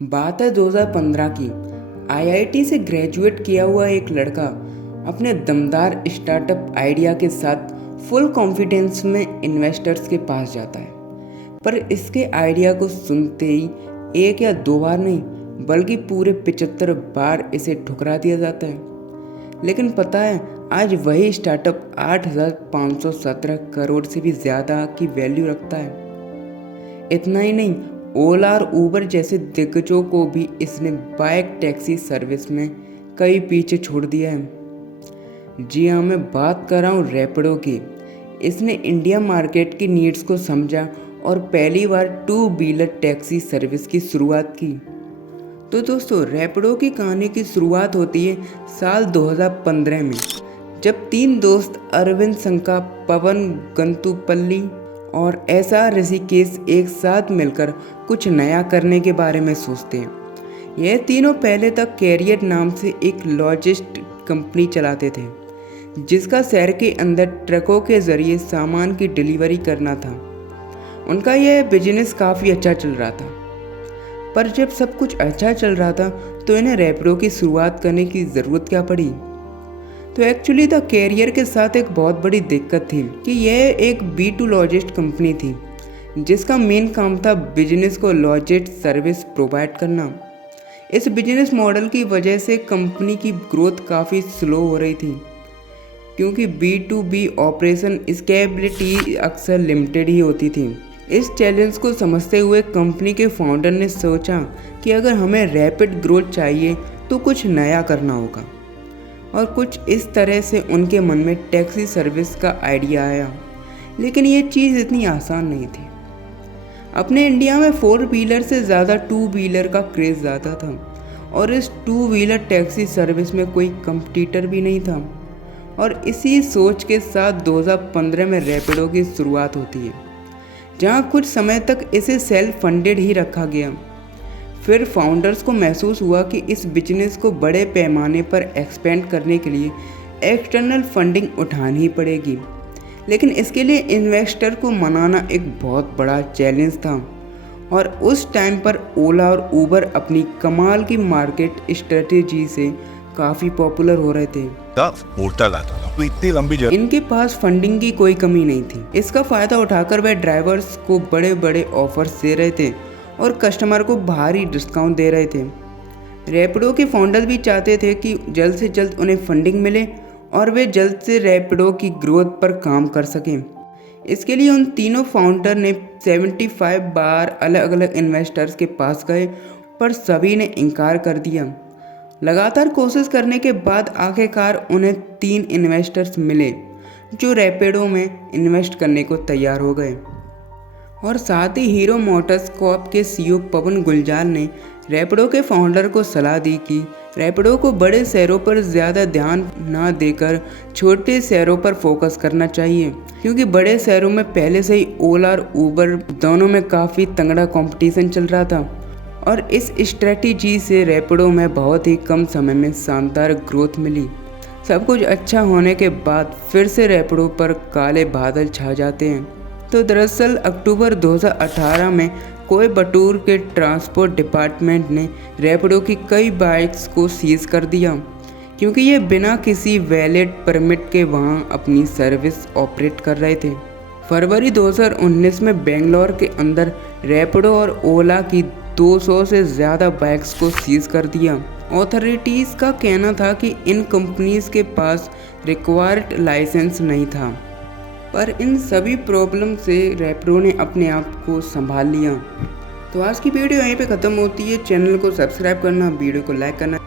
बात है 2015 की। आईआईटी से ग्रेजुएट किया हुआ एक लड़का अपने दमदार स्टार्टअप आइडिया के साथ फुल कॉन्फिडेंस में इन्वेस्टर्स के पास जाता है। पर इसके आइडिया को सुनते ही एक या दो बार नहीं बल्कि पूरे 75 बार इसे ठुकरा दिया जाता है। लेकिन पता है, आज वही स्टार्टअप 8,517 करोड़ से भी ज़्यादा की वैल्यू रखता है। इतना ही नहीं, ओला और ऊबर जैसे दिग्गजों को भी इसने बाइक टैक्सी सर्विस में कई पीछे छोड़ दिया है। जी हाँ, मैं बात कर रहा हूँ रैपिडो की। इसने इंडिया मार्केट की नीड्स को समझा और पहली बार टू व्हीलर टैक्सी सर्विस की शुरुआत की। तो दोस्तों, रैपिडो की कहानी की शुरुआत होती है साल 2015 में, जब तीन दोस्त अरविंद संका, पवन गंतुपल्ली और एसआर ऋषिकेश एक साथ मिलकर कुछ नया करने के बारे में सोचते हैं। यह तीनों पहले तक कैरियर नाम से एक लॉजिस्ट कंपनी चलाते थे, जिसका शहर के अंदर ट्रकों के जरिए सामान की डिलीवरी करना था। उनका यह बिजनेस काफ़ी अच्छा चल रहा था। पर जब सब कुछ अच्छा चल रहा था तो इन्हें रैपिडो की शुरुआत करने की ज़रूरत क्या पड़ी? तो एक्चुअली द कैरियर के साथ एक बहुत बड़ी दिक्कत थी कि यह एक B2 लॉजिस्ट कंपनी थी, जिसका मेन काम था बिजनेस को लॉजिस्ट सर्विस प्रोवाइड करना। इस बिजनेस मॉडल की वजह से कंपनी की ग्रोथ काफ़ी स्लो हो रही थी, क्योंकि B2B ऑपरेशन स्केलेबिलिटी अक्सर लिमिटेड ही होती थी। इस चैलेंज को समझते हुए कंपनी के फाउंडर ने सोचा कि अगर हमें रैपिड ग्रोथ चाहिए तो कुछ नया करना होगा, और कुछ इस तरह से उनके मन में टैक्सी सर्विस का आइडिया आया। लेकिन ये चीज़ इतनी आसान नहीं थी। अपने इंडिया में 4 व्हीलर से ज़्यादा 2 व्हीलर का क्रेज़ ज़्यादा था, और इस 2 व्हीलर टैक्सी सर्विस में कोई कंपटीटर भी नहीं था। और इसी सोच के साथ 2015 में रैपिडो की शुरुआत होती है, जहाँ कुछ समय तक इसे सेल्फ फंडेड ही रखा गया। फिर फाउंडर्स को महसूस हुआ कि इस बिजनेस को बड़े पैमाने पर एक्सपेंड करने के लिए एक्सटर्नल फंडिंग उठानी ही पड़ेगी। लेकिन इसके लिए इन्वेस्टर को मनाना एक बहुत बड़ा चैलेंज था, और उस टाइम पर ओला और ऊबर अपनी कमाल की मार्केट स्ट्रेटेजी से काफ़ी पॉपुलर हो रहे थे। तो इतनी लंबी इनके पास फंडिंग की कोई कमी नहीं थी। इसका फ़ायदा उठाकर वे ड्राइवर्स को बड़े बड़े ऑफर्स दे रहे थे और कस्टमर को भारी डिस्काउंट दे रहे थे। रैपिडो के फाउंडर भी चाहते थे कि जल्द से जल्द उन्हें फंडिंग मिले और वे जल्द से रैपिडो की ग्रोथ पर काम कर सकें। इसके लिए उन तीनों फाउंडर ने 75 बार अलग अलग इन्वेस्टर्स के पास गए, पर सभी ने इनकार कर दिया। लगातार कोशिश करने के बाद आखिरकार उन्हें 3 इन्वेस्टर्स मिले, जो रैपिडो में इन्वेस्ट करने को तैयार हो गए। और साथ ही हीरो मोटर्स कॉर्प के सीईओ पवन गुलजार ने रैपिडो के फाउंडर को सलाह दी कि रैपिडो को बड़े शहरों पर ज़्यादा ध्यान न देकर छोटे शहरों पर फोकस करना चाहिए, क्योंकि बड़े शहरों में पहले से ही ओला और ऊबर दोनों में काफ़ी तगड़ा कंपटीशन चल रहा था। और इस स्ट्रेटजी से रैपिडो में बहुत ही कम समय में शानदार ग्रोथ मिली। सब कुछ अच्छा होने के बाद फिर से रैपिडो पर काले बादल छा जाते हैं। तो दरअसल अक्टूबर 2018 में कोयम्बटूर के ट्रांसपोर्ट डिपार्टमेंट ने रैपिडो की कई बाइक्स को सीज कर दिया, क्योंकि ये बिना किसी वैलिड परमिट के वहाँ अपनी सर्विस ऑपरेट कर रहे थे। फरवरी 2019 में बेंगलोर के अंदर रैपिडो और ओला की 200 से ज़्यादा बाइक्स को सीज कर दिया। ऑथोरिटीज़ का कहना था कि इन कंपनीज के पास रिक्वायर्ड लाइसेंस नहीं था, पर इन सभी प्रॉब्लम से रैपिडो ने अपने आप को संभाल लिया। तो आज की वीडियो यहीं पे ख़त्म होती है। चैनल को सब्सक्राइब करना, वीडियो को लाइक करना।